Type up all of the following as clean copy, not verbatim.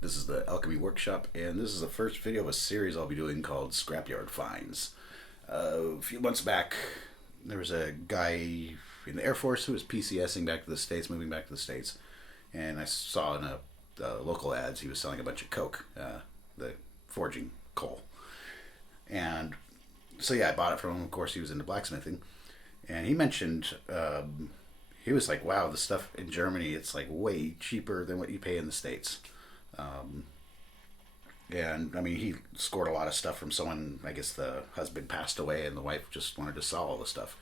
This is the Alchemy Workshop, and this is the first video of a series I'll be doing called Scrapyard Finds. A few months back, there was a guy in the Air Force who was PCSing back to the States, moving back to the States, and I saw in a local ads he was selling a bunch of coke, the forging coal. And so yeah, I bought it from him. Of course, he was into blacksmithing, and he mentioned he was like, wow, the stuff in Germany, it's like way cheaper than what you pay in the States. And I mean, he scored a lot of stuff from someone. I guess the husband passed away and the wife just wanted to sell all the stuff.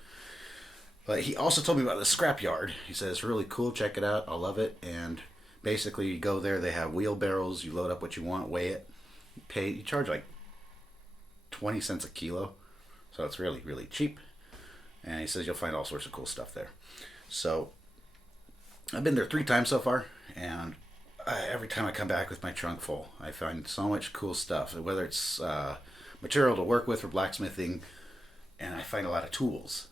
But he also told me about the scrapyard. He said it's really cool, check it out, I love it. And basically you go there, they have wheelbarrows, you load up what you want, weigh it, you charge like 20 cents a kilo. So it's really, really cheap. And he says you'll find all sorts of cool stuff there. So I've been there 3 times so far, and every time I come back with my trunk full, I find so much cool stuff. Whether it's material to work with for blacksmithing, and I find a lot of tools.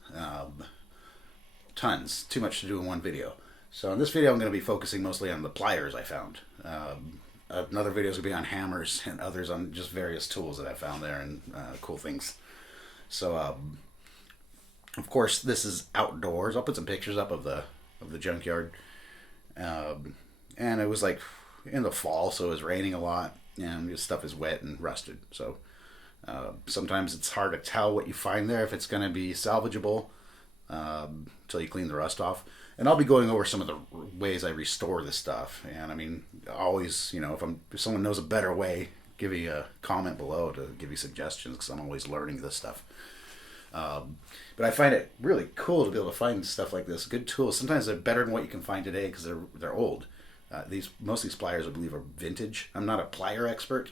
Tons. Too much to do in one video. So in this video, I'm going to be focusing mostly on the pliers I found. Another video is going to be on hammers, and others on just various tools that I found there and cool things. So, of course, this is outdoors. I'll put some pictures up of the junkyard. And it was like in the fall, so it was raining a lot, and this stuff is wet and rusted. So sometimes it's hard to tell what you find there, if it's going to be salvageable until you clean the rust off. And I'll be going over some of the ways I restore this stuff. And I mean, always, you know, if someone knows a better way, give me a comment below to give you suggestions, because I'm always learning this stuff. But I find it really cool to be able to find stuff like this. Good tools. Sometimes they're better than what you can find today because they're old. Most of these pliers, I believe, are vintage. I'm not a plier expert,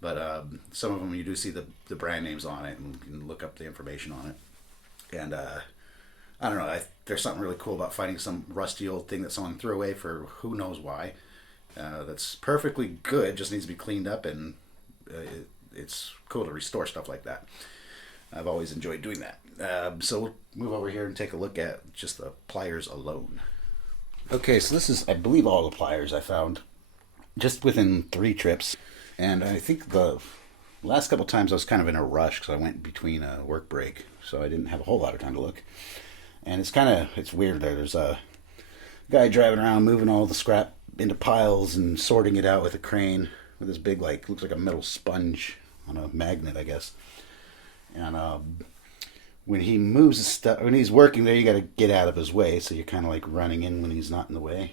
but some of them you do see the brand names on it, and you can look up the information on it. And I don't know. There's something really cool about finding some rusty old thing that someone threw away for who knows why. That's perfectly good. Just needs to be cleaned up, and it's cool to restore stuff like that. I've always enjoyed doing that. So we'll move over here and take a look at just the pliers alone. Okay, so this is, I believe, all the pliers I found just within 3 trips. And I think the last couple times I was kind of in a rush because I went between a work break, so I didn't have a whole lot of time to look. And it's weird there. There's a guy driving around moving all the scrap into piles and sorting it out with a crane with this big, like, looks like a metal sponge on a magnet, I guess. And when he moves his stuff, when he's working there, you got to get out of his way, so you're kind of like running in when he's not in the way.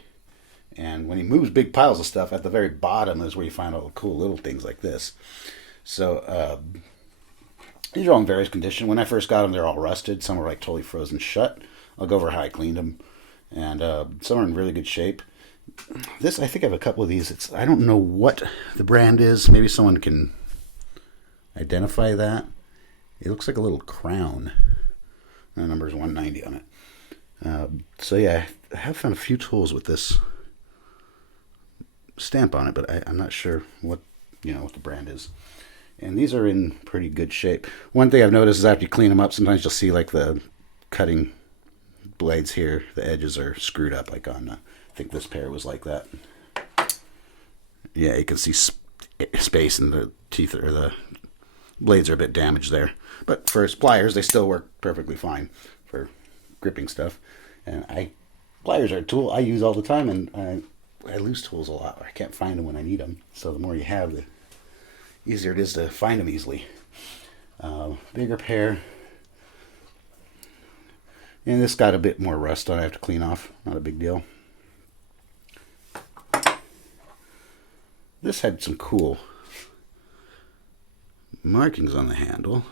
And when he moves big piles of stuff, at the very bottom is where you find all the cool little things like this. So these are all in various condition. When I first got them, they're all rusted. Some are like totally frozen shut. I'll go over how I cleaned them, and some are in really good shape. This, I think I have a couple of these. I don't know what the brand is. Maybe someone can identify that. It looks like a little crown. The number is 190 on it. So yeah, I have found a few tools with this stamp on it, but I'm not sure what the brand is. And these are in pretty good shape. One thing I've noticed is after you clean them up, sometimes you'll see like the cutting blades here, the edges are screwed up. Like on, I think this pair was like that. Yeah, you can see space in the teeth, or the blades are a bit damaged there. But for pliers, they still work perfectly fine for gripping stuff. And pliers are a tool I use all the time, and I lose tools a lot. I can't find them when I need them. So the more you have, the easier it is to find them easily. Bigger pair. And this got a bit more rust on it. I have to clean off. Not a big deal. This had some cool markings on the handle.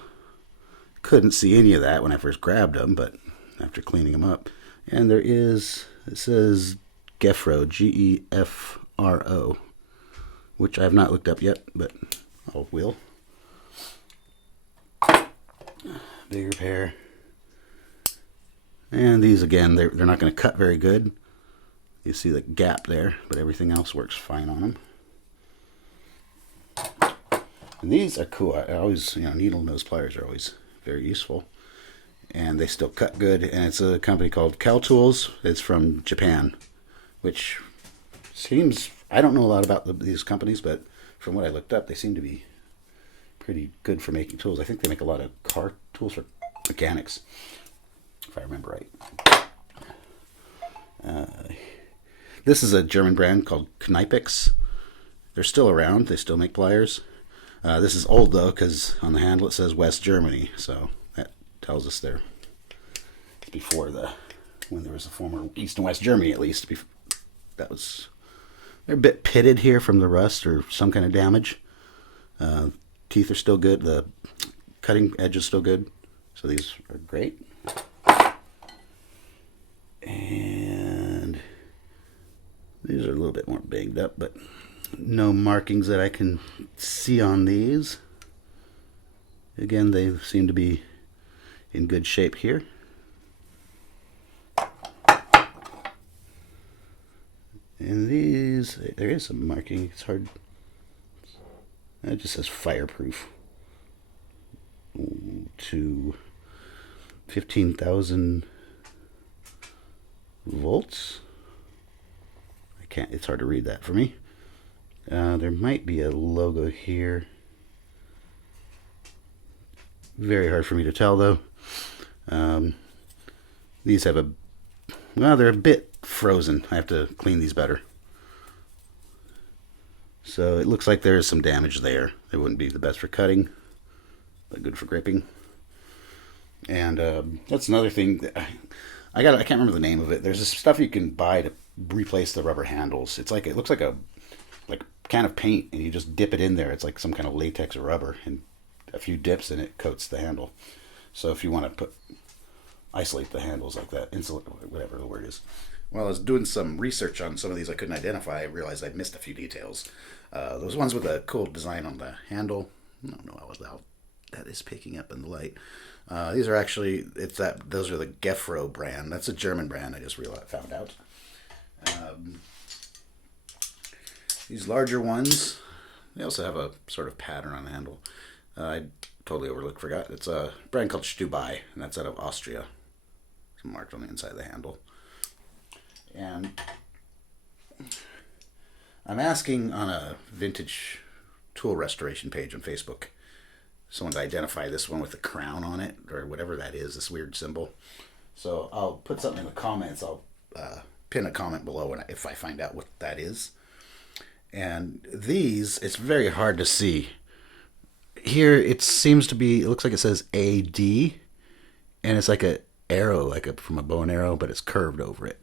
Couldn't see any of that when I first grabbed them, but after cleaning them up. And it says Gefro, Gefro, which I have not looked up yet, but I will. Bigger pair. And these, again, they're not going to cut very good. You see the gap there, but everything else works fine on them. And these are cool. I always, needle nose pliers are always very useful. And they still cut good. And it's a company called Kal Tools. It's from Japan, which seems I don't know a lot about these companies, but from what I looked up, they seem to be pretty good for making tools. I think they make a lot of car tools for mechanics, if I remember right. This is a German brand called Knipex. They're still around. They still make pliers. This is old, though, because on the handle it says West Germany, so that tells us they're before when there was a former East and West Germany, at least. They're a bit pitted here from the rust or some kind of damage. Teeth are still good. The cutting edge is still good. So these are great. And these are a little bit more banged up, but no markings that I can see on these. Again, they seem to be in good shape here. And these, there is some marking. It's hard. It just says fireproof to 15,000 volts. It's hard to read that for me. There might be a logo here. Very hard for me to tell, though. These have they're a bit frozen. I have to clean these better. So it looks like there is some damage there. They wouldn't be the best for cutting, but good for gripping. And that's another thing that I can't remember the name of it. There's this stuff you can buy to replace the rubber handles. It looks like a can of paint, and you just dip it in there. It's like some kind of latex or rubber, and a few dips and it coats the handle. So if you want to isolate the handles like that, insulate, whatever the word is. Well, I was doing some research on some of these I couldn't identify. I realized I'd missed a few details. Those ones with a cool design on the handle. I don't know how that is picking up in the light. These are actually, those are the Gefro brand. That's a German brand, I just found out. These larger ones, they also have a sort of pattern on the handle. I totally forgot. It's a brand called Stubai, and that's out of Austria. It's marked on the inside of the handle. And I'm asking on a vintage tool restoration page on Facebook someone to identify this one with the crown on it, or whatever that is, this weird symbol. So I'll put something in the comments. I'll pin a comment below if I find out what that is. And these, it's very hard to see. Here it looks like it says AD, and it's like an arrow, from a bow and arrow, but it's curved over it.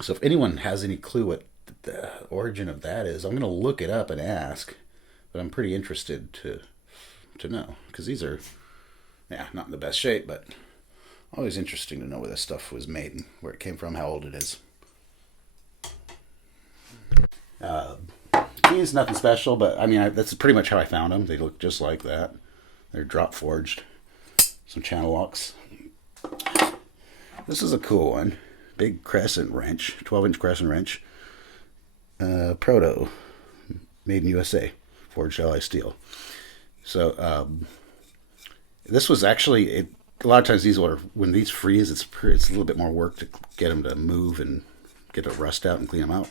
So if anyone has any clue what the origin of that is, I'm going to look it up and ask. But I'm pretty interested to know, because these are, not in the best shape, but always interesting to know where this stuff was made and where it came from, how old it is. These, nothing special, but that's pretty much how I found them. They look just like that. They're drop forged. Some channel locks. This is a cool one. Big crescent wrench, 12-inch crescent wrench. Proto, made in USA, forged alloy steel. So this was actually, a lot of times when these freeze, it's a little bit more work to get them to move and get the rust out and clean them out.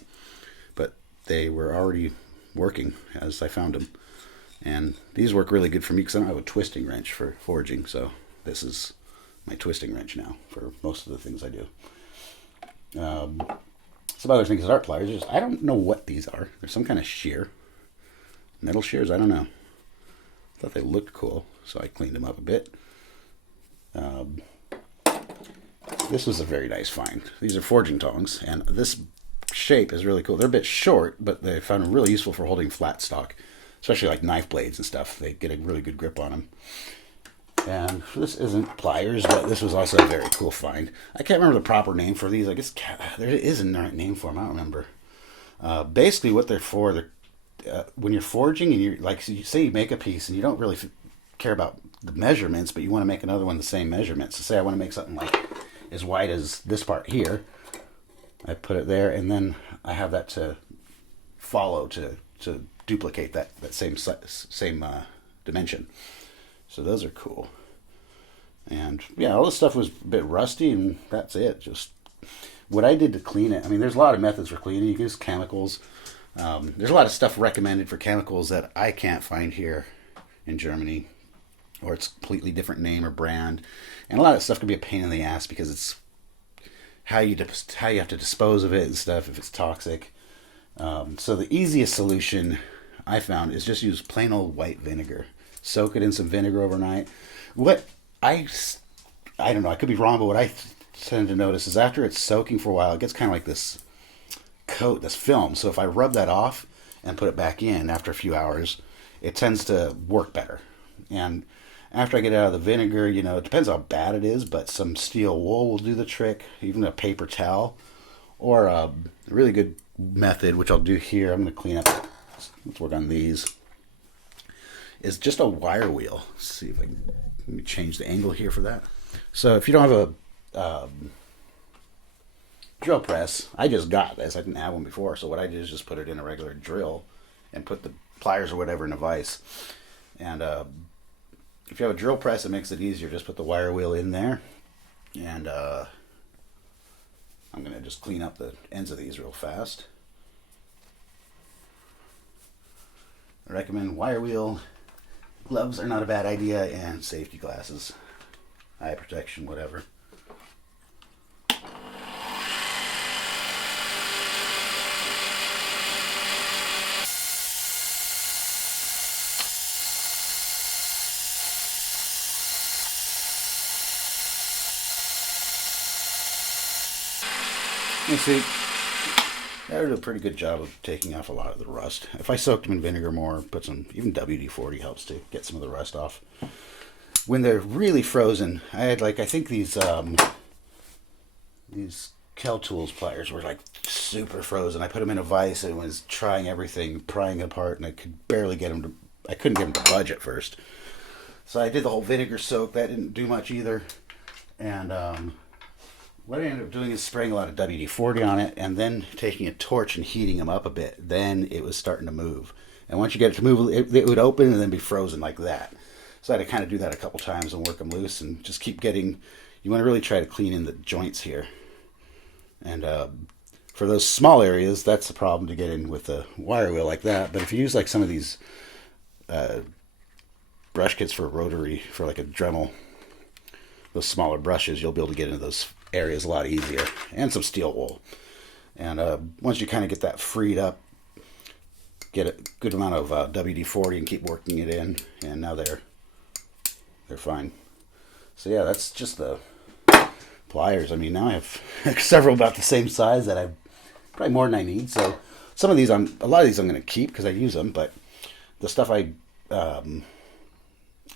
But they were already working as I found them. And these work really good for me because I don't have a twisting wrench for forging. So this is my twisting wrench now for most of the things I do. Some other things that are pliers. I don't know what these are. They're some kind of shear. Metal shears? I don't know. I thought they looked cool, so I cleaned them up a bit. This was a very nice find. These are forging tongs, and this shape is really cool. They're a bit short, but they found them really useful for holding flat stock, especially like knife blades and stuff. They get a really good grip on them. And this isn't pliers, but this was also a very cool find. I can't remember the proper name for these. I guess there is a name for them. I don't remember. Basically, what they're for, when you're forging and you say you make a piece and you don't really care about the measurements, but you want to make another one the same measurements. So say I want to make something like as wide as this part here. I put it there, and then I have that to follow to duplicate that same dimension. So those are cool. And all this stuff was a bit rusty, and that's it. what I did to clean it, I mean, there's a lot of methods for cleaning. You can use chemicals. There's a lot of stuff recommended for chemicals that I can't find here in Germany, or it's a completely different name or brand. And a lot of stuff can be a pain in the ass because it's how you have to dispose of it and stuff if it's toxic. So the easiest solution I found is just use plain old white vinegar. Soak it in some vinegar overnight. What I don't know, I could be wrong, but what I tend to notice is after it's soaking for a while, it gets kind of like this coat, this film. So if I rub that off and put it back in after a few hours, it tends to work better. And after I get it out of the vinegar, you know, it depends how bad it is, but some steel wool will do the trick, even a paper towel, or a really good method, which I'll do here. I'm going to clean up, let's work on these, is just a wire wheel. Let's see if I can, let me change the angle here for that. So if you don't have a drill press, I just got this. I didn't have one before, so what I did is just put it in a regular drill and put the pliers or whatever in a vise. And if you have a drill press, it makes it easier. Just put the wire wheel in there, and I'm going to just clean up the ends of these real fast. I recommend wire wheel. Gloves are not a bad idea, and safety glasses, eye protection, whatever. You see, that would do a pretty good job of taking off a lot of the rust. If I soaked them in vinegar more, put some, even WD-40 helps to get some of the rust off. When they're really frozen, I had like, I think these Kal Tools pliers were like super frozen. I put them in a vise and was trying everything, prying it apart, and I could barely get them to, I couldn't get them to budge at first. So I did the whole vinegar soak. That didn't do much either. And what I ended up doing is spraying a lot of WD-40 on it and then taking a torch and heating them up a bit. Then it was starting to move. And once you get it to move, it would open and then be frozen like that. So I had to kind of do that a couple times and work them loose and just keep getting, you want to really try to clean in the joints here. And for those small areas, that's the problem to get in with the wire wheel like that. But if you use like some of these brush kits for rotary, for like a Dremel, those smaller brushes, you'll be able to get into those areas a lot easier, and some steel wool. And once you kind of get that freed up, get a good amount of WD-40 and keep working it in, and now they're fine. So yeah, that's just the pliers. I mean, now I have several about the same size that I've probably more than I need. So some of these, a lot of these I'm going to keep because I use them, but the stuff I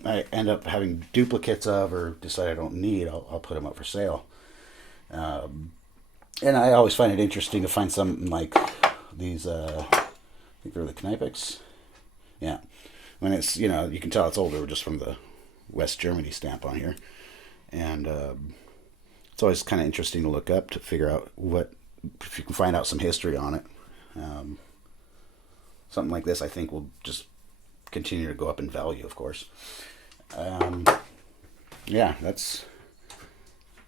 end up having duplicates of or decide I don't need, I'll put them up for sale. And I always find it interesting to find something like these, I think they're the Knipex. Yeah. When it's, you know, you can tell it's older just from the West Germany stamp on here. And it's always kind of interesting to look up to figure out if you can find out some history on it. Something like this, I think, will just continue to go up in value, of course. Yeah, that's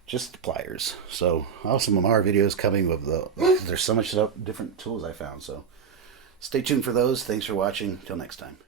just pliers. So I'll have some more videos coming of there's so much different tools I found. So stay tuned for those. Thanks for watching. Till next time.